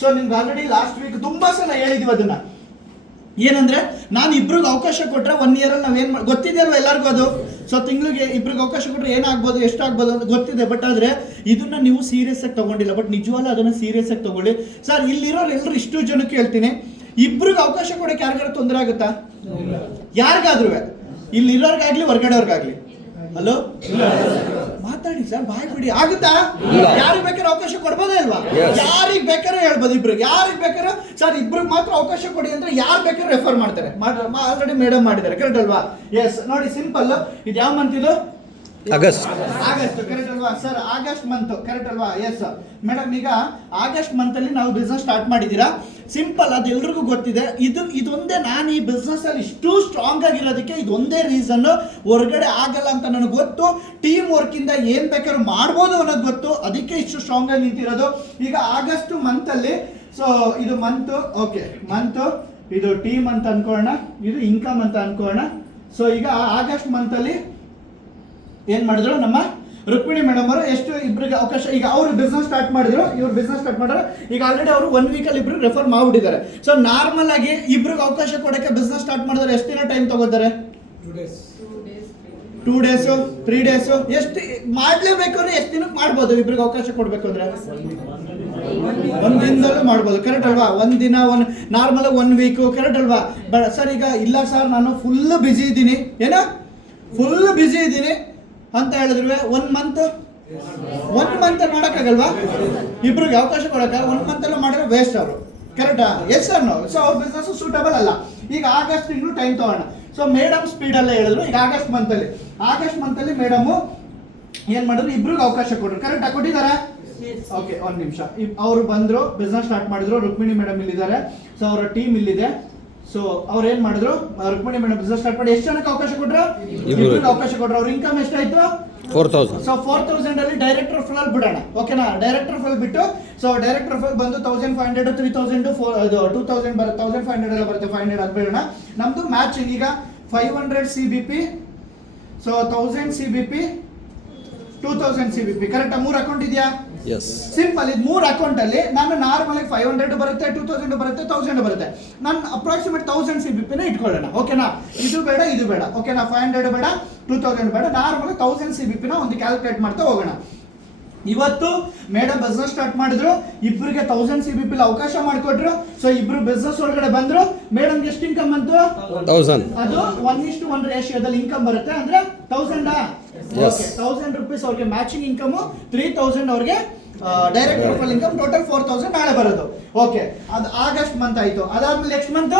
So ನಿಮ್ಗೆ already last week ತುಂಬಾ ಸಲ ಹೇಳಿದೀವಿ ಅದನ್ನ, ಏನಂದ್ರೆ ನಾನು ಇಬ್ರಿಗೆ ಅವಕಾಶ ಕೊಟ್ರೆ 1 year ಅಲ್ಲಿ ನಾವೇನ್ ಗೊತ್ತಿದೆ ಅಲ್ವಾ ಎಲ್ಲರಿಗೂ ಅದು. ಸೊ ತಿಂಗಳಿಗೆ ಇಬ್ರಿಗೆ ಅವಕಾಶ ಕೊಟ್ರೆ ಏನಾಗ್ಬೋದು ಎಷ್ಟಾಗ್ಬೋದು ಅಂತ ಗೊತ್ತಿದೆ. ಬಟ್ ಆದ್ರೆ ಇದನ್ನ ನೀವು ಸೀರಿಯಸ್ ಆಗಿ ತಗೊಂಡಿಲ್ಲ. ಬಟ್ ನಿಜವಲ್ಲ ಅದನ್ನ ಸೀರಿಯಸ್ ಆಗಿ ತಗೊಳ್ಳಿ ಸರ್. ಇಲ್ಲಿರೋರು ಎಲ್ಲರೂ ಇಷ್ಟು ಜನಕ್ಕೆ ಹೇಳ್ತೀನಿ, ಇಬ್ರಿಗೆ ಅವಕಾಶ ಕೊಡಕ್ಕೆ ಯಾರಿಗಾರು ತೊಂದರೆ ಆಗುತ್ತಾ? ಯಾರಿಗಾದ್ರೂ, ಇಲ್ಲಿರೋರ್ಗಾಗ್ಲಿ ಹೊರಗಡೆಯವ್ರಿಗಾಗ್ಲಿ. ಹಲೋ ಮಾತಾಡಿ ಸರ್, ಬಾಯ್ ಬಿಡಿ. ಆಗುತ್ತಾ? ಯಾರಿಗೆ ಬೇಕಾದ್ರೆ ಅವಕಾಶ ಕೊಡ್ಬೋದೇ ಅಲ್ವಾ? ಯಾರಿಗೆ ಬೇಕಾದ್ರೆ ಹೇಳ್ಬೋದು ಇಬ್ರಿಗೆ, ಯಾರಿಗೆ ಬೇಕಾದ್ರೆ ಸರ್ ಇಬ್ರಿಗೆ ಮಾತ್ರ ಅವಕಾಶ ಕೊಡಿ ಅಂದ್ರೆ ಯಾರು ಬೇಕಾದ್ರೆ ರೆಫರ್ ಮಾಡ್ತಾರೆ. ಆಲ್ರೆಡಿ ಮೇಡಮ್ ಮಾಡಿದ್ದಾರೆ, ಕರೆಕ್ಟ್ ಅಲ್ವಾ? ಎಸ್ ನೋಡಿ, ಸಿಂಪಲ್. ಇದು ಯಾವ ಮಂತ್ ಇದು? ಆಗಸ್ಟ್, ಕರೆಕ್ಟ್ ಅಲ್ವಾ ಸರ್? ಆಗಸ್ಟ್ ಮಂತ್, ಕರೆಕ್ಟ್ ಅಲ್ವಾ? ಎಸ್ ಮೇಡಮ್, ಈಗ ಆಗಸ್ಟ್ ಮಂತ್ ಅಲ್ಲಿ ನಾವು ಬಿಸ್ನೆಸ್ ಸ್ಟಾರ್ಟ್ ಮಾಡಿದ್ದೀರಾ. ಸಿಂಪಲ್, ಅದು ಎಲ್ರಿಗೂ ಗೊತ್ತಿದೆ. ಇದೊಂದೇ, ನಾನು ಈ ಬಿಸ್ನೆಸ್ ಅಲ್ಲಿ ಇಷ್ಟು ಸ್ಟ್ರಾಂಗ್ ಆಗಿರೋದಕ್ಕೆ ಇದೊಂದೇ ರೀಸನ್. ಹೊರಗಡೆ ಆಗಲ್ಲ ಅಂತ ನನಗೆ ಗೊತ್ತು. ಟೀಮ್ ವರ್ಕ್ ಇಂದ ಏನ್ ಬೇಕಾದ್ರೂ ಮಾಡ್ಬೋದು ಅನ್ನೋದು ಗೊತ್ತು. ಅದಕ್ಕೆ ಇಷ್ಟು ಸ್ಟ್ರಾಂಗ್ ಆಗಿ ನಿಂತಿರೋದು. ಈಗ ಆಗಸ್ಟ್ ಮಂತ್ ಅಲ್ಲಿ, ಸೊ ಇದು ಮಂತ್, ಓಕೆ ಮಂತ್, ಇದು ಟೀಮ್ ಅಂತ ಅನ್ಕೋಣ, ಇದು ಇನ್ಕಮ್ ಅಂತ ಅನ್ಕೋಣ. ಸೊ ಈಗ ಆಗಸ್ಟ್ ಮಂತ್ ಅಲ್ಲಿ ಏನ್ ಮಾಡಿದ್ರು ನಮ್ಮ ರುಕ್ಮಿಣಿ ಮೇಡಮ್ ಅವರು, ಎಷ್ಟು ಇಬ್ಬರಿಗೆ ಅವಕಾಶ. ಈಗ ಅವರು ಬಿಸ್ನೆಸ್ ಸ್ಟಾರ್ಟ್ ಮಾಡಿದ್ರು, ಇವ್ರು ಬಿಸ್ನೆಸ್ ಸ್ಟಾರ್ಟ್ ಮಾಡಿದ್ರು. ಈಗ ಆಲ್ರೆಡಿ ಅವರು 1 week ಅಲ್ಲಿ ಇಬ್ರು ರೆಫರ್ ಮಾಡ್ಬಿಟ್ಟಿದ್ದಾರೆ. ಸೊ ನಾರ್ಮಲ್ ಆಗಿ ಇಬ್ರಿಗೆ ಅವಕಾಶ ಕೊಡಕ್ಕೆ ಬಿಸ್ನೆಸ್ ಸ್ಟಾರ್ಟ್ ಮಾಡಿದ್ರೆ ಎಷ್ಟು ದಿನ ಟೈಮ್ ತಗೋತಾರೆ? 2 days, 3 days. ಎಷ್ಟು ಮಾಡ್ಲೇಬೇಕು ಅಂದ್ರೆ ಎಷ್ಟು ದಿನಕ್ಕೆ ಮಾಡ್ಬೋದು? ಇಬ್ರಿಗೆ ಅವಕಾಶ ಕೊಡ್ಬೇಕು ಅಂದ್ರೆ 1 ದಿನದಲ್ಲೂ ಮಾಡ್ಬೋದು, ಕರೆಕ್ಟ್ ಅಲ್ವಾ? 1 ದಿನ, ನಾರ್ಮಲ್ 1 week, ಕರೆಕ್ಟ್ ಅಲ್ವಾ? ಬಟ್ ಸರ್ ಈಗ ಇಲ್ಲ ಸರ್ ನಾನು ಫುಲ್ ಬಿಸಿ ಇದ್ದೀನಿ, ಏನೋ ಫುಲ್ ಬಿಸಿ ಇದ್ದೀನಿ ಅಂತ ಹೇಳಿದ್ರು 1 month ಮಾಡೋಕ್ಕಾಗಲ್ವಾ? ಇಬ್ರಿಗೆ ಅವಕಾಶ ಕೊಡಕ್ಕೆ 1 month ಎಲ್ಲ ಮಾಡಿದ್ರೆ ವೇಸ್ಟ್ ಅವರು, ಕರೆಕ್ಟಾ? Yes sir no. ಸೊ ಅವ್ರ ಬಿಸ್ನೆಸ್ ಸೂಟಬಲ್ ಅಲ್ಲ. ಈಗ ಆಗಸ್ಟ್ ತಿಂಗಳು ಟೈಮ್ ತಗೋಣ. ಸೊ ಮೇಡಮ್ ಸ್ಪೀಡ್ ಅಲ್ಲೇ ಹೇಳಿದ್ರು. ಈಗ ಆಗಸ್ಟ್ ಮಂತ್ ಅಲ್ಲಿ ಮೇಡಮ್ ಏನ್ ಮಾಡಿದ್ರು? ಇಬ್ರಿಗೆ ಅವಕಾಶ ಕೊಟ್ರು, ಕರೆಕ್ಟ್ ಆಗಿ ಕೊಟ್ಟಿದ್ದಾರೆ. ಓಕೆ, 1 ನಿಮಿಷ. ಅವರು ಬಂದ್ರು, ಬಿಸ್ನೆಸ್ ಸ್ಟಾರ್ಟ್ ಮಾಡಿದ್ರು. ರುಕ್ಮಿಣಿ ಮೇಡಮ್ ಇಲ್ಲಿದ್ದಾರೆ. ಸೊ ಅವರ ಟೀಮ್ ಇಲ್ಲಿದೆ. ಸೊ ಅವ್ರು ಏನ್ ಮಾಡಿದ್ರು? ರುಕ್ಮಿಣಿ ಮೇಡಮ್ ಬಿಸ್ನೆಸ್ ಸ್ಟಾರ್ಟ್ ಮಾಡಿ ಎಷ್ಟು ಜನಕ್ಕೆ ಅವಕಾಶ ಕೊಟ್ರು? ಇಬ್ಬರಿಗೆ ಅವಕಾಶ ಕೊಟ್ರು. ಅವ್ರ ಇನ್ಕಮ್ ಎಷ್ಟಾಯ್ತು? 4000. ಸೊ 4000 ಅಲ್ಲಿ ಡೈರೆಕ್ಟರ್ ಫುಲ್ ಬಿಡೋಣ, ಓಕೆನಾ? ಡೈರೆಕ್ಟರ್ ಫುಲ್ ಬಿಟ್ಟು, ಸೊ ಡೈರೆಕ್ಟರ್ ಫುಲ್ ಬಂದು 1500, 3000, 2000 ಬರುತ್ತೆ, 1500 ಎಲ್ಲ ಬರುತ್ತೆ. 500 ಅದು ಬಿಡೋಣ. ನಮ್ದು ಮ್ಯಾಚಿಂಗ್ ಈಗ 500 CBP, ಸೊ 1000 CBP, 2000 CBP, ಕರೆಕ್ಟಾ? 3 ಅಕೌಂಟ್ ಇದೆಯಾ? ಎಸ್. ಸಿಂಪಲ್. ಇದು 3 ಅಕೌಂಟ್ ಅಲ್ಲಿ ನಾನು ನಾರ್ಮಲ್ ಆಗಿ 500 ಬರುತ್ತೆ, 2000 ಬರುತ್ತೆ, 1000 ಬರುತ್ತೆ. ನಾನು ಅಪ್ರಾಕ್ಸಿಮೇಟ್ 1000 CBP ನ ಇಟ್ಕೊಳ್ಳೋಣ, ಓಕೆನಾ? ಇದು ಬೇಡ, ಇದು ಬೇಡ, ಓಕೆನಾ? 500 ಬೇಡ, 2000 ಬೇಡ, ನಾರ್ಮಲ್ 1000 CBP ನ ಒಂದು ಕ್ಯಾಲ್ಕುಲೇಟ್ ಮಾಡ್ತಾ ಹೋಗೋಣ. ಇವತ್ತು ಮೇಡಮ್ ಬಿಸ್ನೆಸ್ ಸ್ಟಾರ್ಟ್ ಮಾಡಿದ್ರು, ಇಬ್ಬರಿಗೆ 1000 CBP ಅವಕಾಶ ಮಾಡಿಕೊಟ್ರು. ಸೊ ಇಬ್ರು ಬಿಸ್ನೆಸ್ ಒಳಗಡೆ ಬಂದ್ರು. ಮೇಡಮ್ಗೆ ಎಷ್ಟು ಇನ್ಕಮ್ ಬಂತು? 1000. ಅದು 1:1 ರೇಷಿಯೋದಲ್ಲಿ ಇನ್ಕಮ್ ಬರುತ್ತೆ, ಅಂದ್ರೆ 1000. ಓಕೆ, 1000 rupees ಅವ್ರಿಗೆ ಮ್ಯಾಚಿಂಗ್ ಇನ್ಕಮ್, 3000 ಅವ್ರಿಗೆ ಡೈರೆಕ್ಟ್ ಪ್ರೊಫೈಲ್ ಇನ್ಕಮ್, ಟೋಟಲ್ 4000 ನಾಳೆ ಬರೋದು. ಓಕೆ, ಅದು ಆಗಸ್ಟ್ ಮಂತ್ ಆಯ್ತು. ಅದಾದ್ಮೇಲೆ ನೆಕ್ಸ್ಟ್ ಮಂತ್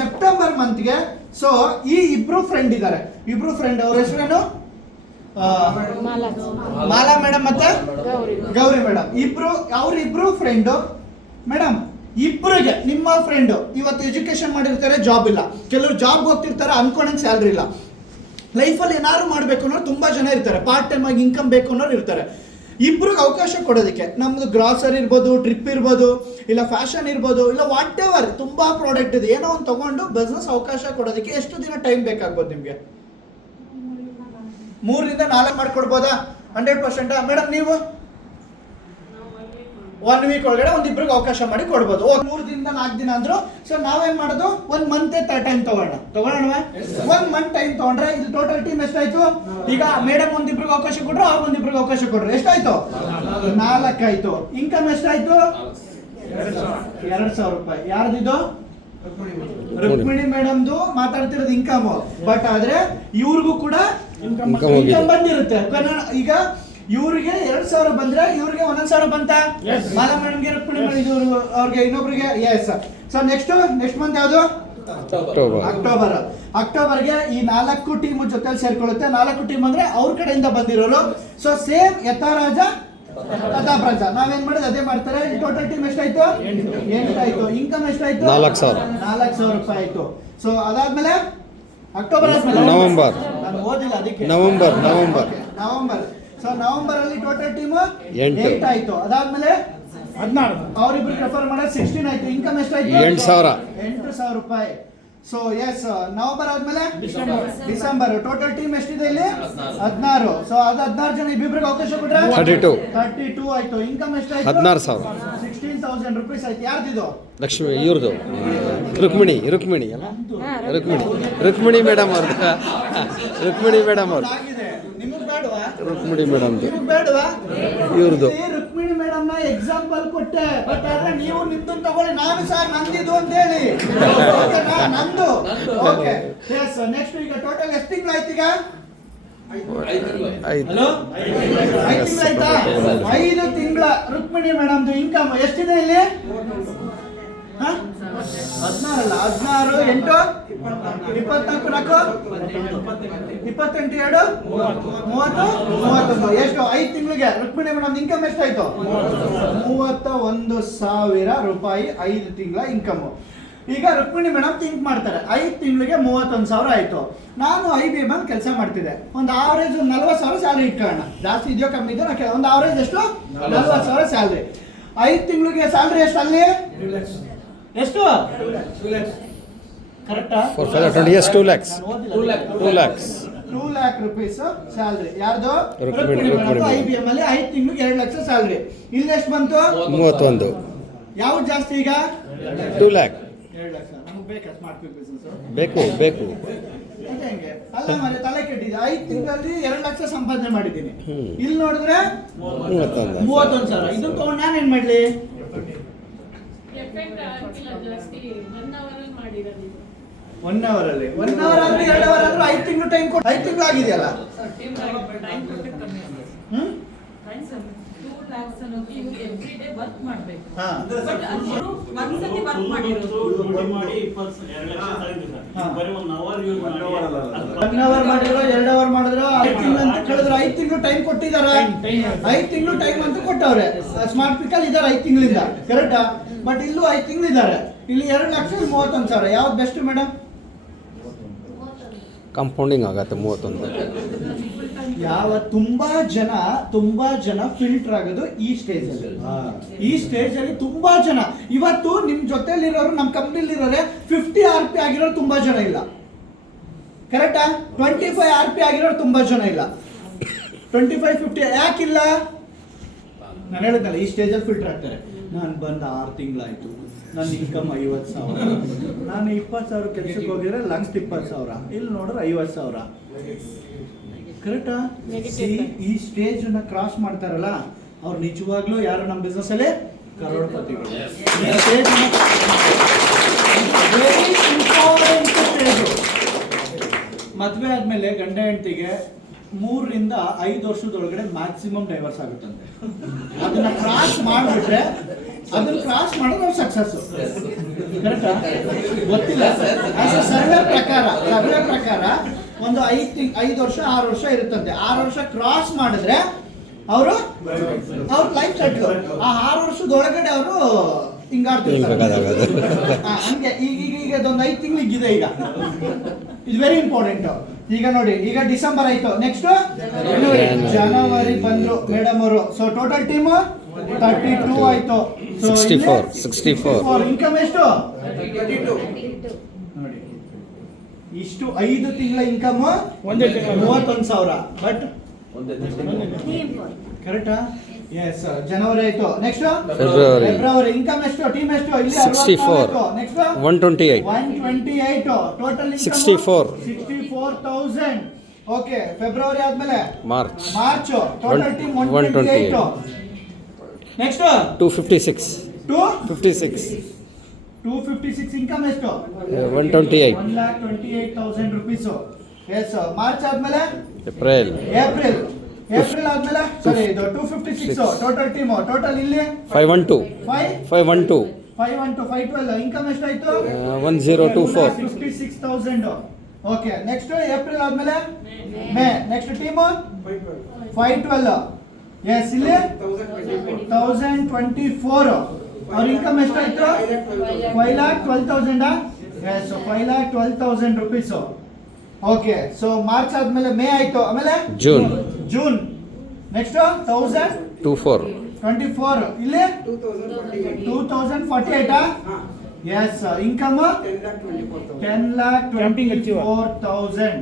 ಸೆಪ್ಟೆಂಬರ್ ಮಂತ್ಗೆ. ಸೊ ಈ ಇಬ್ರು ಫ್ರೆಂಡ್ ಇದ್ದಾರೆ. ಇಬ್ರು ಫ್ರೆಂಡ್, ಅವ್ರ ಹೆಸರೇನು? ಮಾಲಾ ಮೇಡಮ್ ಮತ್ತೆ ಗೌರಿ ಮೇಡಮ್. ಅವ್ರಿಬ್ರು ಫ್ರೆಂಡ್. ಮೇಡಮ್ ಇಬ್ಬರಿಗೆ, ನಿಮ್ಮ ಫ್ರೆಂಡ್ ಇವತ್ತು ಎಜುಕೇಶನ್ ಮಾಡಿರ್ತಾರೆ, ಜಾಬ್ ಇಲ್ಲ. ಕೆಲವರು ಜಾಬ್ ಹೋಗ್ತಿರ್ತಾರೆ, ಅನ್ಕೊಂಡಂಗೆ ಸ್ಯಾಲ್ರಿ ಇಲ್ಲ. ಲೈಫಲ್ಲಿ ಏನಾದ್ರು ಮಾಡಬೇಕು ಅನ್ನೋರು ತುಂಬಾ ಜನ ಇರ್ತಾರೆ. ಪಾರ್ಟ್ ಟೈಮ್ ಆಗಿ ಇನ್ಕಮ್ ಬೇಕು ಅನ್ನೋರು ಇರ್ತಾರೆ. ಇಬ್ರಿಗೆ ಅವಕಾಶ ಕೊಡೋದಕ್ಕೆ, ನಮ್ದು ಗ್ರಾಸರಿ ಇರ್ಬೋದು, ಟ್ರಿಪ್ ಇರ್ಬೋದು, ಇಲ್ಲ ಫ್ಯಾಷನ್ ಇರ್ಬೋದು, ಇಲ್ಲ ವಾಟ್ ಎವರ್, ತುಂಬಾ ಪ್ರಾಡಕ್ಟ್ ಇದೆ, ಏನೋ ಒಂದು ತಗೊಂಡು ಬಿಸ್ನೆಸ್ ಅವಕಾಶ ಕೊಡೋದಕ್ಕೆ ಎಷ್ಟು ದಿನ ಟೈಮ್ ಬೇಕಾಗ್ಬೋದು ನಿಮ್ಗೆ? 3 ರಿಂದ 4 ಮಾಡ್ಕೊಡ್ಬೋದಾ? 100%. ಮೇಡಮ್ ನೀವು 1 week ಒಳಗಡೆ ಒಂದಿಬ್ರಿಗೆ ಅವಕಾಶ ಮಾಡಿ ಕೊಡ್ಬೋದು. 3 ದಿಂದ 4 ದಿನ ಅಂದ್ರು. ಸೊ ನಾವೇನ್ ಮಾಡೋದು? 1 month ಟೈಮ್ ತಗೊಳ್ಳೋಣ. 1 month ಟೈಮ್ ತಗೊಂಡ್ರೆ ಇದು ಟೋಟಲ್ ಟೀಮ್ ಎಷ್ಟಾಯ್ತು? ಈಗ ಮೇಡಮ್ ಒಂದಿಬ್ರಿಗೆ ಅವಕಾಶ ಕೊಟ್ರು, ಅವ್ರು ಒಂದಿಬ್ರಿಗೆ ಅವಕಾಶ ಕೊಟ್ರು, ಎಷ್ಟಾಯ್ತು? 4 ಆಯ್ತು. ಇನ್ಕಮ್ ಎಷ್ಟಾಯ್ತು? 2000 ರೂಪಾಯಿ. ಯಾರ್ದಿದು? ರುಕ್ಮಿಣಿ ಮೇಡಮ್ದು ಮಾತಾಡ್ತಿರೋದು ಇನ್ಕಮ್. ಬಟ್ ಆದ್ರೆ ಇವ್ರಿಗೂ ಕೂಡ ಇನ್ಕಮ್ ಬಂದಿರುತ್ತೆ. ಈಗ ಇವ್ರಿಗೆ 2000 ಬಂದ್ರೆ ಇವ್ರಿಗೆ 1000 ಬಂತ? ಮಾಲಾ ಮೇಡಮ್ಗೆ, ರುಕ್ಮಿಣಿ ಮೇಡಮ್, ಅವ್ರಿಗೆ ಇನ್ನೊಬ್ರಿಗೆ. ಎಸ್. ಸೊ ನೆಕ್ಸ್ಟ್ ಮಂತ್ ಯಾವುದು? ಅಕ್ಟೋಬರ್ಗೆ ಈ 4 ಟೀಮ್ ಜೊತೆ ಸೇರ್ಕೊಳ್ಳುತ್ತೆ. 4 ಟೀಮ್ ಅಂದ್ರೆ ಅವ್ರ ಕಡೆಯಿಂದ ಬಂದಿರೋರು. ಸೊ ಸೇಮ್ ಯಥಾರಾಜ ಪ್ರಜ ನಾವೇನ್ ಮಾಡೋದು ಅದೇ ಮಾಡ್ತಾರೆ. ಟೋಟಲ್ ಟೀಮ್ ಎಷ್ಟಾಯ್ತು? 8 ಆಯ್ತು. ಇನ್ಕಮ್ ಎಷ್ಟಾಯ್ತು? 4000 ರೂಪಾಯಿ ಆಯ್ತು. ಸೊ ಅದಾದ್ಮೇಲೆ ಅಕ್ಟೋಬರ್ ಆದ್ಮೇಲೆ ನಾನು ಓದಿಲ್ಲ ಅದಕ್ಕೆ ನವೆಂಬರ್. ಸೊ ನವೆಂಬರ್ ಅಲ್ಲಿ ಟೋಟಲ್ ಟೀಮ್ 8 ಆಯ್ತು. ಅದಾದ್ಮೇಲೆ 16 ಅವರಿಬ್ರು ರೆಫರ್ ಮಾಡೋದು 16 ಆಯ್ತು. ಇನ್ಕಮ್ ಎಷ್ಟಾಯ್ತು? 8000 ರೂಪಾಯಿ. So yes. ನವೆಂಬರ್ ಆದ್ಮೇಲೆ ಡಿಸೆಂಬರ್. ಟೋಟಲ್ ಟೀಮ್ ಎಷ್ಟಿದೆ ಇಲ್ಲಿ? 16. ಸೊ ಅದು 16 ಜನ ಇಬ್ಬಿಬ್ರಿಗೆ ಅವಕಾಶ ಕೊಟ್ರೆ 32 ಆಯ್ತು. ಇನ್ಕಮ್ ಎಷ್ಟಾಯ್ತು? 16000. 14,000 rupees ಆಯ್ತು. ಯಾರ್ದಿದು? ಲಕ್ಷ್ಮಿ ಇವ್ರದ್ದು ರುಕ್ಮಿಣಿ ಅಲ್ಲ ರುಕ್ಮಿಣಿ ಮೇಡಮ್ ಅವ್ರದ್ದು ರುಕ್ಮಿಣಿ ಮೇಡಮ್ ಅವ್ರು ಆಗಿದೆ. ನಿಮಗೆ ಬೇಡವಾ? ರುಕ್ಮಿಣಿ ಮೇಡಮ್ದು ನಿಮಗೆ ಬೇಡವಾ? ಇವ್ರದ್ದು ರುಕ್ಮಿಣಿ ಮೇಡಮ್ ನ ಎಕ್ಸಾಂಪಲ್ ಕೊಟ್ಟೆ. ಬಟ್ ಆದ್ರೆ ನೀವು ನಿಮ್ದು ತಗೊಳ್ಳಿ. ನಾನು ಸರ್ ನಂದಿದು ಅಂತ ಹೇಳಿ. ಓಕೆನಾ? ನಂದು. ಓಕೆ. ಎಸ್. ನೆಕ್ಸ್ಟ್ ಈಗ ಟೋಟಲ್ ಎಷ್ಟು ತಿಂಗಳು ಆಯ್ತು ಈಗ? ಆಯ್ತು. ಹಲೋ, 5 ತಿಂಗಳು ಆಯ್ತಾ? 5 ತಿಂಗಳ ರುಕ್ಮಿಣಿ ಮೇಡಮ್ದು ಇನ್ಕಮ್ ಎಷ್ಟಿದೆ ಇಲ್ಲಿ? 16 ಅಲ್ಲ, 16 8 24 28 2 30 39. ಎಷ್ಟು? 5 ತಿಂಗಳಿಗೆ ರುಕ್ಮಿಣಿ ಮೇಡಮ್ ಇನ್ಕಮ್ ಎಷ್ಟಾಯ್ತು? 31,000 ರೂಪಾಯಿ 5 ತಿಂಗಳ ಇನ್ಕಮ್. ಈಗ ರುಕ್ಮಿಣಿ ಮೇಡಮ್ ಥಿಂಕ್ ಮಾಡ್ತಾರೆ, 5 ತಿಂಗಳಿಗೆ 31,000 ಆಯ್ತು. ನಾನು IBM ಅಲ್ಲಿ ಕೆಲಸ ಮಾಡ್ತಿದ್ದೆ. ಒಂದು ಆವರೇಜ್ 40,000 ಸ್ಯಾಲರಿ ಇಟ್ಕೊಳ್ಳೋಣ. ಜಾಸ್ತಿ ಇದೆಯೋ ಕಮ್ಮಿ ಇದೆಯೋ ಒಂದು ಆವರೇಜ್ ಎಷ್ಟು? 40,000 ಸ್ಯಾಲರಿ. 5 ತಿಂಗಳಿಗೆ ಸ್ಯಾಲರಿ ಎಷ್ಟು ಅಲ್ಲಿ? ಎಷ್ಟು? 2 lakhs. ಕರೆಕ್ಟಾ? For 20 years 2 lakhs. 2 lakhs. 2 lakh rupees salary. ಯಾರ್ದು? ರುಕ್ಮಿಣಿ ಮೇಡಮ್. IBM ಅಲ್ಲಿ 5 ತಿಂಗಳಿಗೆ 2 ಲಕ್ಷ ಸ್ಯಾಲರಿ. ಇಲ್ಲಿ ಎಷ್ಟು ಬಂತು? 31. ಯಾವ್ದು ಜಾಸ್ತಿ ಈಗ? 2 lakh. 2 ಲಕ್ಷ. ನಮಗೆ ಬೇಕಾ ಸ್ಮಾರ್ಟ್ ಬಿಸ್ನೆಸ್? ಬೇಕು ಹೆಂಗೆ? ಅಲ್ಲ ಮನೆ ತಲೆ ಕೆಟ್ಟಿದೆ. 5 ತಿಂಗಳಲ್ಲಿ 2 ಲಕ್ಷ ಸಂಪಾದನೆ ಮಾಡಿದ್ದೀನಿ. ಹ್ಮ್. ಇಲ್ಲಿ ನೋಡಿದ್ರೆ 31,000. ಇದನ್ನ ತಗೊಂಡು ನಾನು ಏನ್ ಮಾಡ್ಲಿ? ಎಫೆಕ್ಟ್ ಆಗಿಲ್ಲ ಜಾಸ್ತಿ. 1 hour ಅಲ್ಲಿ ಮಾಡಿರೋದು. 1 hour ಅಲ್ಲಿ 1 hour ಆದ್ರೆ 2 hour ಆದ್ರೂ 5 ತಿಂಗಳು ಟೈಮ್ ಕೊಟ್ಟು 5 ತಿಂಗಳು ಆಗಿದೆಯಲ್ಲ. ಟೈಮ್ ಕೊಟ್ಟು ಕಮ್ಮಿ ಆಗುತ್ತೆ. ಹ್ಮ್. 2 lakhs ಅನ್ನೋದು ಎವ್ರಿ ಡೇ ವರ್ಕ್ ಮಾಡಬೇಕು. ಹಾ. ಬಟ್ ಅವರು ಒಂದ್ಸತಿ ವರ್ಕ್ ಮಾಡಿರೋದು. 2 ಮಾಡಿ 2 ಲಕ್ಷ ತಗೊಂಡಿದ್ದ. ಬರೀ 1 hour ಯೂಸ್ ಮಾಡಿ 1 hour ಮಾಡಿರೋ 2 hour ಮಾಡಿದ್ರು 5 ತಿಂಗಳು ಅಂತ ಕೇಳಿದ್ರೆ 5 ತಿಂಗಳು ಟೈಮ್ ಕೊಟ್ಟಿದ್ದಾರೆ. 5 ತಿಂಗಳು ಟೈಮ್ ಅಂತ ಕೊಟ್ಟವ್ರೆ. ಸ್ಮಾರ್ಟ್ ಪಿಕಲ್ ಇದ್ದಾರೆ 5 ತಿಂಗಳಿಂದ. ಕರೆಕ್ಟಾ? ಬಟ್ ಇಲ್ಲೂ 5 ತಿಂಗಳು ಇದ್ದಾರೆ. ಇಲ್ಲಿ 2 ಲಕ್ಷ 31,000. ಯಾವ್ದು ಬೆಸ್ಟ್ ಮೇಡಮ್? ಕಂಪೌಂಡಿಂಗ್ ಆಗತ್ತೆ 31. ತುಂಬಾ ಜನ ಫಿಲ್ಟರ್ ಆಗೋದು ಈ ಸ್ಟೇಜ್ ಅಲ್ಲಿ. ಈ ಸ್ಟೇಜ್ ಅಲ್ಲಿ ತುಂಬಾ ಜನ ಇವತ್ತು ನಿಮ್ ಜೊತೆಲಿರೋರು, ನಮ್ಮ ಕಂಪ್ನಿಲಿರೋರೆ 50 RP ಆಗಿರೋರು ತುಂಬಾ ಜನ ಇಲ್ಲ. ಕರೆಕ್ಟಾ? 25 RP ಆಗಿರೋರು ತುಂಬಾ ಜನ ಇಲ್ಲ. 25 50 ಯಾಕಿಲ್ಲ? ನಾನು ಹೇಳಿದ್ನಲ್ಲ, ಈ ಸ್ಟೇಜ್ ಅಲ್ಲಿ ಫಿಲ್ಟರ್ ಆಗ್ತಾರೆ. ನಾನು ಬಂದ 6 ತಿಂಗಳಾಯ್ತು, ನನ್ನ ಇನ್ಕಮ್ 50,000. ನಾನು 20,000 ಕೆಲಸಕ್ಕೆ ಹೋಗಿದ್ರೆ ಲಂಗ್ಸ್ 20,000. ಇಲ್ಲಿ ನೋಡಿದ್ರೆ 50,000. ಕರೆಕ್ಟಾ? ಈ ಸ್ಟೇಜ್ ನ ಕ್ರಾಸ್ ಮಾಡ್ತಾರಲ್ಲ, ಅವ್ರು ನಿಜವಾಗ್ಲೂ ಯಾರು ನಮ್ಮ ಬಿಸ್ನೆಸ್ ಅಲ್ಲಿ ಕರೋಡ್ಪತಿಗಳು. ಮದುವೆ ಆದ್ಮೇಲೆ ಗಂಡ ಹೆಂಡತಿಗೆ 3 ರಿಂದ 5 ವರ್ಷದೊಳಗಡೆ ಮ್ಯಾಕ್ಸಿಮಮ್ ಡೈವರ್ಸ್ ಆಗುತ್ತಂತೆ. ಅದನ್ನ ಕ್ರಾಸ್ ಮಾಡಿಬಿಟ್ರೆ, ಅದನ್ನ ಕ್ರಾಸ್ ಮಾಡೋದು ಸಕ್ಸಸ್. ಕರೆಕ್ಟಾ? ಗೊತ್ತಿಲ್ಲ. ಸರ್ವೆ ಪ್ರಕಾರ ಒಂದು 5 ವರ್ಷ 6 ವರ್ಷ ಇರುತ್ತಂತೆ. 6 ವರ್ಷ ಕ್ರಾಸ್ ಮಾಡಿದ್ರೆ ಅವ್ರ ಲೈಫ್ ಸೆಟ್ಲ್. ಆ 6 ವರ್ಷದೊಳಗಡೆ ಅವರು ಹಿಂಗಾಡ್ತಿರ್ತಾರೆ. ಹಂಗೆ ಈಗ ಅದೊಂದು 5 ತಿಂಗಳಿಗಿದೆ. ಈಗ ಇಟ್ಸ್ ವೆರಿ ಇಂಪಾರ್ಟೆಂಟ್. ಈಗ ನೋಡಿ, ಈಗ ಡಿಸೆಂಬರ್ ಆಯ್ತು, ನೆಕ್ಸ್ಟ್ ಜನವರಿ ಬಂದ್ರು ಮೇಡಮ್ ಅವರು. ಸೊ ಟೋಟಲ್ ಟೀಮ್ 32 ಆಯ್ತು. 64. ಇನ್ಕಮ್ ಎಷ್ಟು? 32. ನೋಡಿ, ಇಷ್ಟು 5 ತಿಂಗಳ ಇನ್ಕಮ್ 31,000. ಬಟ್ ಕರೆಕ್ಟಾ? ಎಸ್. ಜನವರಿ ಆಯ್ತು. ನೆಕ್ಸ್ಟ್ ಫೆಬ್ರವರಿ ಇನ್ಕಮ್ ಎಷ್ಟು? ಟೀಮ್ ಎಷ್ಟು? ಇಲ್ಲಿ 64. ನೆಕ್ಸ್ಟ್ 128. ಟೋಟಲ್ 64,000. ಓಕೆ. ಫೆಬ್ರವರಿ ಆದ್ಮೇಲೆ March total team 128. Next 256. 256 income ಎಷ್ಟು? 128. 1,28,000 rupees. ಎಸ್. ಮಾರ್ಚ್ ಆದ್ಮೇಲೆ ಏಪ್ರಿಲ್ ಆದ್ಮೇಲೆ ಸರಿ, ಇದು 256 ಟೋಟಲ್ ಟೀಮ್. ಟೋಟಲ್ ಇಲ್ಲಿ 512. 512 ಇನ್ಕಮ್ ಎಷ್ಟಾಯ್ತು? 1024. 56,000. ಓಕೆ. ನೆಕ್ಸ್ಟ್ ಏಪ್ರಿಲ್ ಆದ್ಮೇಲೆ ಮೇ. Next team 512. ಎಸ್. ಇಲ್ಲಿ 1024. ಅವ್ರ ಇನ್ಕಮ್ ಎಷ್ಟಾಯ್ತು? 5,12,000. Yes. 5,12,000 rupees. Okay. So March ಆದ್ಮೇಲೆ ಮೇ ಆಯ್ತು. ಆಮೇಲೆ ಜೂನ್. ನೆಕ್ಸ್ಟ್ 1,024. ಇಲ್ಲಿ 2,048. ಎಸ್. ಇನ್ಕಮ್ 10,24,000.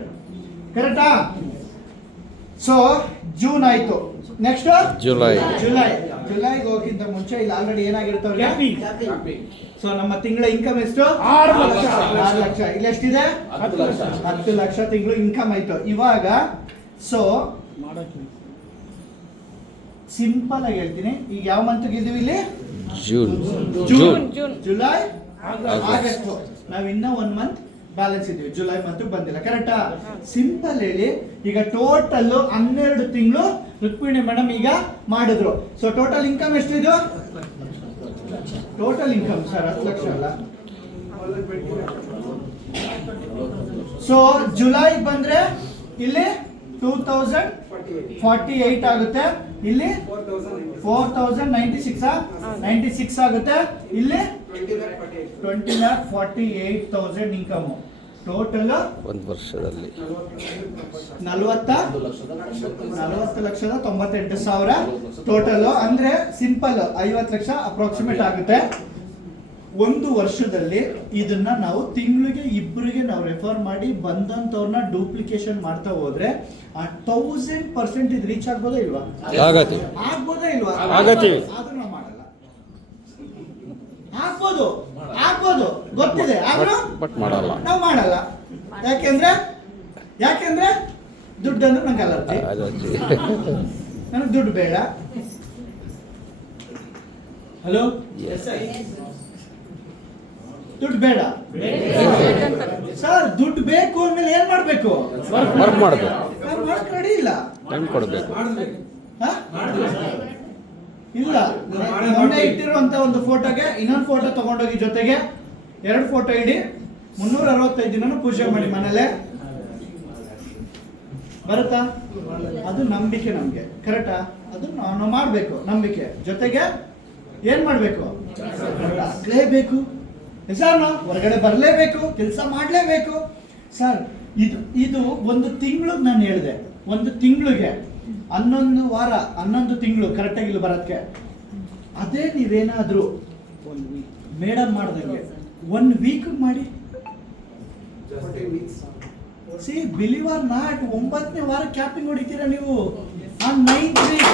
ಕರೆಕ್ಟಾ? ಸೊ ಜೂನ್ ಆಯ್ತು. Next July. ಜುಲೈಗೆ ಹೋಗಿಂತ ಮುಂಚೆ ಇಲ್ಲಿ ಆಲ್ರೆಡಿ ಏನಾಗಿರ್ತವ್ರೆ. ಸೊ ನಮ್ಮ ತಿಂಗಳ ಇನ್ಕಮ್ ಎಷ್ಟು? 6 ಲಕ್ಷ. 6 ಲಕ್ಷ. ಇಲ್ಲಿ ಎಷ್ಟಿದೆ? 10 ಲಕ್ಷ ತಿಂಗಳು ಇನ್ಕಮ್ ಆಯ್ತು. ಇವಾಗ ಸೊ ಸಿಂಪಲ್ ಆಗಿ ಹೇಳ್ತೀನಿ, ಈಗ ಯಾವ ಮಂತ್ ಇದೀವಿ ಇಲ್ಲಿ? ಜೂನ್. July, August. ನಾವ್ ಇನ್ನ 1 ಮಂತ್ ಬ್ಯಾಲೆನ್ಸ್ ಇದೀವಿ, ಜುಲೈ ಮಂತ್ ಬಂದಿಲ್ಲ. ಕರೆಕ್ಟಾ? ಸಿಂಪಲ್ ಹೇಳಿ, ಈಗ ಟೋಟಲ್ 12 ತಿಂಗಳು ರುಕ್ಮಿಣಿ ಮೇಡಮ್ ಈಗ ಮಾಡಿದ್ರು. ಸೊ ಟೋಟಲ್ ಇನ್ಕಮ್ ಎಷ್ಟಿದು? ಟೋಟಲ್ ಇನ್ಕಮ್ ಸರ್ 10 ಲಕ್ಷ ಅಲ್ಲ. ಸೊ ಜುಲೈ ಬಂದ್ರೆ ಇಲ್ಲಿ 2048 ಆಗುತ್ತೆ, ಇಲ್ಲಿ 4096 ಆಗುತ್ತೆ, ಇಲ್ಲಿ 20,48,000 ಇನ್ಕಮ್. ಟೋಟಲ್ ಒಂದು ವರ್ಷದಲ್ಲಿ 40,98,000 ಟೋಟಲ್. ಅಂದ್ರೆ ಸಿಂಪಲ್ 50 ಲಕ್ಷ ಅಪ್ರಾಕ್ಸಿಮೇಟ್ ಆಗುತ್ತೆ. ಒಂದು ವರ್ಷದಲ್ಲಿ ಇದನ್ನ ನಾವು ತಿಂಗಳಿಗೆ ಇಬ್ಬರಿಗೆ ನಾವು ರೆಫರ್ ಮಾಡಿ ಬಂದಂತವ್ರನ್ನ ಡೂಪ್ಲಿಕೇಶನ್ ಮಾಡ್ತಾ ಹೋದ್ರೆ 1000% ಇದು ರೀಚ್ ಆಗ್ಬೋದಾ ಇಲ್ವಾ? ಆಗತ್ತೆ. ಆಗ್ಬೋದಾ ಇಲ್ವಾ? ಆಗತ್ತೆ. ಆದ್ರೂ ನಾವು ಮಾಡಲ್ಲ. ಆಗ್ಬೋದು ಗೊತ್ತಿದೆ, ಆದ್ರೂ ಬಟ್ ಮಾಡಲ್ಲ. ನಾವು ಮಾಡಲ್ಲ. ಯಾಕೆಂದ್ರೆ ದುಡ್ಡು ಅಂದ್ರೆ ನಂಗೆ ಅಲರ್ಜಿ. ನನಗೆ ದುಡ್ಡು ಬೇಡ. ಹಲೋ, ದುಡ್ಡು ಬೇಡ ಸರ್. ದುಡ್ಡು ಬೇಕು ಅಂದ್ಮೇಲೆ ಏನ್ ಮಾಡ್ಬೇಕು? ವರ್ಕ್ ಮಾಡಬೇಕು, ನಾನು ಮಾಡಕ್ ರೆಡಿ ಇಲ್ಲ. ಟೈಮ್ ಕೊಡಬೇಕು. ಹ? ಇಲ್ಲ, ಮೊನ್ನೆ ಇಟ್ಟಿರುವಂತ ಒಂದು ಫೋಟೋಗೆ ಇನ್ನೊಂದು ಫೋಟೋ ತಗೊಂಡೋಗಿ ಜೊತೆಗೆ 2 ಫೋಟೋ ಇಡಿ, 365 ದಿನನೂ ಪೂಜೆ ಮಾಡಿ ಮನೇಲೆ. ಬರುತ್ತಾ? ಅದು ನಂಬಿಕೆ ನಮ್ಗೆ. ಕರೆಕ್ಟಾ? ಅದು ನಾವು ಮಾಡ್ಬೇಕು. ನಂಬಿಕೆ ಜೊತೆಗೆ ಏನ್ ಮಾಡ್ಬೇಕು? ಆಗ್ಲೇಬೇಕು ಸರ್. ನಾವು ಹೊರಗಡೆ ಬರಲೇಬೇಕು, ಕೆಲಸ ಮಾಡಲೇಬೇಕು ಸರ್. ಇದು ಒಂದು ತಿಂಗಳು ನಾನು ಹೇಳಿದೆ, ಒಂದು ತಿಂಗಳಿಗೆ 11 ವಾರ 11 ತಿಂಗಳು ಕರೆಕ್ಟಾಗಿ ಇಲ್ಲಿ ಬರೋದಕ್ಕೆ. ಅದೇ ನೀವೇನಾದ್ರೂ ಮೇಡಮ್ ಮಾಡ್ದಂಗೆ 1 ವೀಕ್ ಮಾಡಿ. ಸಿ ಬಿಲೀವ್ ಆರ್ ನಾಟ್, 9ನೇ ವಾರ ಕ್ಯಾಪಿಂಗ್ ಹೊಡಿತೀರಾ ನೀವು. ಆ 9th ವೀಕ್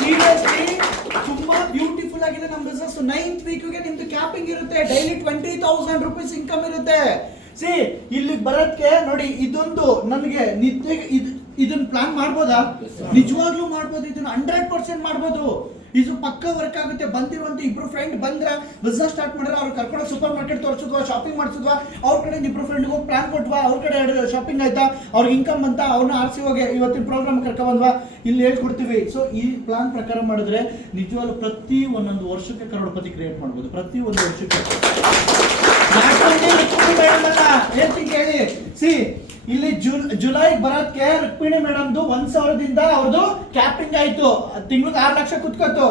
ಸೀರಿಯಸ್ಲಿ ತುಂಬಾ ಬ್ಯೂಟಿಫುಲ್ ಆಗಿದೆ ನಮ್ಮ ಬಿಸ್ನೆಸ್. 9th ವೀಕ್ಗೆ ನಿಮ್ದು ಕ್ಯಾಪಿಂಗ್ ಇರುತ್ತೆ. ಡೈಲಿ 20,000 ರೂಪೀಸ್ ಇನ್ಕಮ್ ಇರುತ್ತೆ. ಸಿ ಇಲ್ಲಿಗೆ ಬರೋದಕ್ಕೆ ನೋಡಿ, ಇದೊಂದು ನನಗೆ ನಿದ್ದೆಗೆ ಇದನ್ನ ಪ್ಲಾನ್ ಮಾಡ್ಬೋದಾ? ನಿಜವಾಗ್ಲೂ ಮಾಡ್ಬೋದು. ಇದನ್ನ 100% ಮಾಡ್ಬೋದು. ಇದು ಪಕ್ಕ ವರ್ಕ್ ಆಗುತ್ತೆ. ಬಂದಿರುವಂತ ಇಬ್ರು ಫ್ರೆಂಡ್ ಬಂದ್ರೆ ಬಿಸ್ನೆಸ್ ಸ್ಟಾರ್ಟ್ ಮಾಡಿದ್ರೆ ಅವ್ರು ಕರ್ಕೊಂಡು ಸೂಪರ್ ಮಾರ್ಕೆಟ್ ತೋರಿಸಿದ್ವಾ, ಶಾಪಿಂಗ್ ಮಾಡಿಸಿದ್ವಾ, ಅವ್ರ ಕಡೆ ಇಬ್ರು ಫ್ರೆಂಡ್ ಹೋಗಿ ಪ್ಲಾನ್ ಕೊಟ್ವಾ, ಅವ್ರ ಕಡೆ 2 ಶಾಪಿಂಗ್ ಆಯ್ತಾ, ಅವ್ರಿಗೆ ಇನ್ಕಮ್ ಬಂತ, ಅವ್ರನ್ನ ಆರ್ಸಿ ಹೋಗಿ ಇವತ್ತಿನ ಪ್ರೋಗ್ರಾಮ್ ಕರ್ಕೊಂಡ್ ಬಂದ್ವಾ, ಇಲ್ಲಿ ಹೇಳ್ಕೊಡ್ತೀವಿ. ಸೊ ಈ ಪ್ಲಾನ್ ಪ್ರಕಾರ ಮಾಡಿದ್ರೆ ನಿಜವಾಗ್ಲೂ ಪ್ರತಿ 1 ವರ್ಷಕ್ಕೆ ಕರೋಡಪತಿ ಕ್ರಿಯೇಟ್ ಮಾಡ್ಬೋದು. ಪ್ರತಿ 1 ವರ್ಷಕ್ಕೆ ಹೇಳಿ. ಸಿ ಇಲ್ಲಿ ಜುಲೈ ಬರೋದಕ್ಕೆ ರುಕ್ಮಿಣಿ ಮೇಡಮ್ದು 1,000ದಿಂದ ಅವ್ರದ್ದು ಕ್ಯಾಪಿಂಗ್ ಆಯ್ತು. ತಿಂಗಳಿಗೆ 6 ಲಕ್ಷ ಕುತ್ಕೋತು.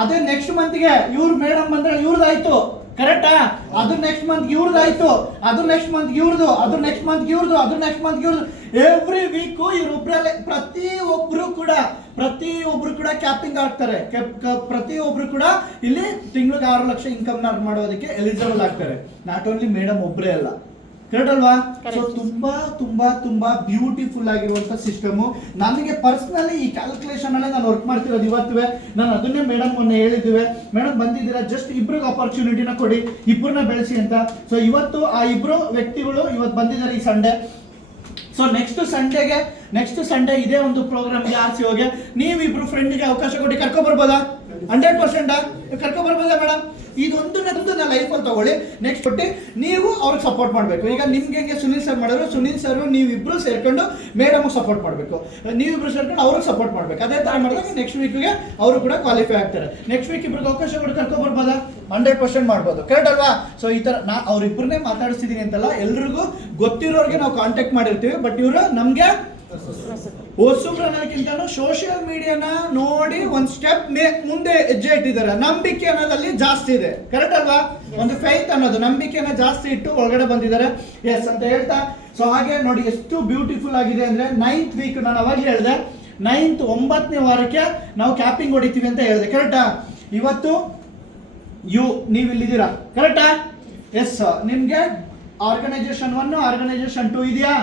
ಅದೇ ನೆಕ್ಸ್ಟ್ ಮಂತ್ಗೆ ಇವ್ರ ಮೇಡಮ್ ಬಂದ್ರೆ ಇವ್ರದಾಯ್ತು. ಕರೆಕ್ಟಾ? ಅದು ನೆಕ್ಸ್ಟ್ ಮಂತ್ ಇವ್ರದಾಯ್ತು, ಅದು ನೆಕ್ಸ್ಟ್ ಮಂತ್ ಇವ್ರದು, ಅದು ನೆಕ್ಸ್ಟ್ ಮಂತ್ ಇವ್ರದು, ಅದು ನೆಕ್ಸ್ಟ್ ಮಂತ್ ಇವ್ರದು. ಎವ್ರಿ ವೀಕು ಇವ್ರೊಬ್ರಲ್ಲೇ ಪ್ರತಿಯೊಬ್ರು ಕೂಡ ಕ್ಯಾಪಿಂಗ್ ಆಗ್ತಾರೆ. ಪ್ರತಿಯೊಬ್ರು ಕೂಡ ಇಲ್ಲಿ ತಿಂಗಳಿಗೆ 6 ಲಕ್ಷ ಇನ್ಕಮ್ ನ ಮಾಡೋದಕ್ಕೆ ಎಲಿಜಿಬಲ್ ಆಗ್ತಾರೆ. ನಾಟ್ ಓನ್ಲಿ ಮೇಡಮ್ ಒಬ್ರೇ ಅಲ್ಲ. ಕರೆಕ್ಟ್ ಅಲ್ವಾ? ಸೊ ತುಂಬಾ ಬ್ಯೂಟಿಫುಲ್ ಆಗಿರುವಂತ ಸಿಸ್ಟಮ್. ನನಗೆ ಪರ್ಸನಲಿ ಈ ಕ್ಯಾಲ್ಕುಲೇಷನ್ ಅಲ್ಲೇ ನಾನು ವರ್ಕ್ ಮಾಡ್ತಿರೋದು ಇವತ್ತುವೆ. ನಾನು ಅದನ್ನೇ ಮೇಡಮ್ ಮೊನ್ನೆ ಹೇಳಿದ್ವಿ, ಮೇಡಮ್ ಬಂದಿದ್ದೀರಾ, ಜಸ್ಟ್ ಇಬ್ರಿಗೆ ಆಪರ್ಚುನಿಟಿನ ಕೊಡಿ, ಇಬ್ಬರನ್ನ ಬೆಳೆಸಿ ಅಂತ. ಸೊ ಇವತ್ತು ಆ ಇಬ್ರು ವ್ಯಕ್ತಿಗಳು ಇವತ್ತು ಬಂದಿದ್ದಾರೆ ಈ ಸಂಡೇ. ಸೊ ನೆಕ್ಸ್ಟ್ ಸಂಡೇ ಇದೇ ಒಂದು ಪ್ರೋಗ್ರಾಮ್ಗೆ ಆರ್ಸಿ ಹೋಗಿ ನೀವಿಬ್ರು ಫ್ರೆಂಡ್ಗೆ ಅವಕಾಶ ಕೊಟ್ಟು ಕರ್ಕೊ ಬರ್ಬೋದಾ? 100% ಕರ್ಕೊ ಬರ್ಬೋದಾ ಮೇಡಮ್? ಇದೊಂದು ನಮ್ದು ನಾ ಲೈಫಲ್ಲಿ ತಗೊಳ್ಳಿ. ನೆಕ್ಸ್ಟ್ ಕೊಟ್ಟು ನೀವು ಅವ್ರಿಗೆ ಸಪೋರ್ಟ್ ಮಾಡಬೇಕು. ಈಗ ನಿಮ್ಗೆ ಹೆಂಗೆ ಸುನಿಲ್ ಸರ್ ಮಾಡಿದ್ರು, ಸುನಿಲ್ ಸರ್ ನೀವಿಬ್ರು ಸೇರ್ಕೊಂಡು ಮೇಡಮ್ಗೆ ಸಪೋರ್ಟ್ ಮಾಡಬೇಕು, ನೀವಿಬ್ರು ಸೇರ್ಕೊಂಡು ಅವ್ರಿಗೆ ಸಪೋರ್ಟ್ ಮಾಡಬೇಕು. ಅದೇ ಥರ ಮಾಡಿದಾಗ ನೆಕ್ಸ್ಟ್ ವೀಕ್ಗೆ ಅವರು ಕೂಡ ಕ್ವಾಲಿಫೈ ಆಗ್ತಾರೆ. ನೆಕ್ಸ್ಟ್ ವೀಕ್ ಇಬ್ರಿಗೆ ಅವಕಾಶ ಕೊಟ್ಟು ಕರ್ಕೊ ಬರ್ಬೋದಾ? 100% ಮಾಡ್ಬೋದು. ಕರೆಕ್ಟ್ ಅಲ್ವಾ? ಸೊ ಈ ಥರ ನಾ ಅವ್ರಿಬ್ಬರನ್ನೇ ಮಾತಾಡಿಸ್ತಿದ್ದೀನಿ ಅಂತಲ್ಲ, ಎಲ್ರಿಗೂ ಗೊತ್ತಿರೋರಿಗೆ ನಾವು ಕಾಂಟ್ಯಾಕ್ಟ್ ಮಾಡಿರ್ತೀವಿ. ಬಟ್ ಇವರು ನಮಗೆ ಹೊಸಬ್ರನ್ನೋದಕ್ಕಿಂತ ಸೋಷಿಯಲ್ ಮೀಡಿಯಾನ ನೋಡಿ ಒಂದು ಸ್ಟೆಪ್ ಮುಂದೆ ಹೆಜ್ಜೆ ಇಟ್ಟಿದ್ದಾರೆ. ನಂಬಿಕೆ ಅನ್ನೋದಲ್ಲಿ ಜಾಸ್ತಿ ಇದೆ. ಕರೆಕ್ಟ್ ಅಲ್ವಾ? ಒಂದು ಫೈತ್ ಅನ್ನೋದು ನಂಬಿಕೆನ ಜಾಸ್ತಿ ಇಟ್ಟು ಒಳಗಡೆ ಬಂದಿದ್ದಾರೆ. ಎಸ್ ಅಂತ ಹೇಳ್ತಾ, ಸೊ ಹಾಗೆ ನೋಡಿ ಎಷ್ಟು ಬ್ಯೂಟಿಫುಲ್ ಆಗಿದೆ ಅಂದ್ರೆ 9th ವೀಕ್ ನಾನು ಅವಾಗಲೇ ಹೇಳಿದೆ, 9ನೇ ವಾರಕ್ಕೆ ನಾವು ಕ್ಯಾಪಿಂಗ್ ಹೊಡಿತೀವಿ ಅಂತ ಹೇಳಿದೆ. ಕರೆಕ್ಟಾ? ಇವತ್ತು ನೀವು ಇಲ್ಲಿದ್ದೀರಾ. ಕರೆಕ್ಟಾ? ಎಸ್. ನಿಮ್ಗೆ ಆರ್ಗನೈಸೇಷನ್ 1 ಆರ್ಗನೈಸೇಷನ್ 2 ಇದೆಯಾ?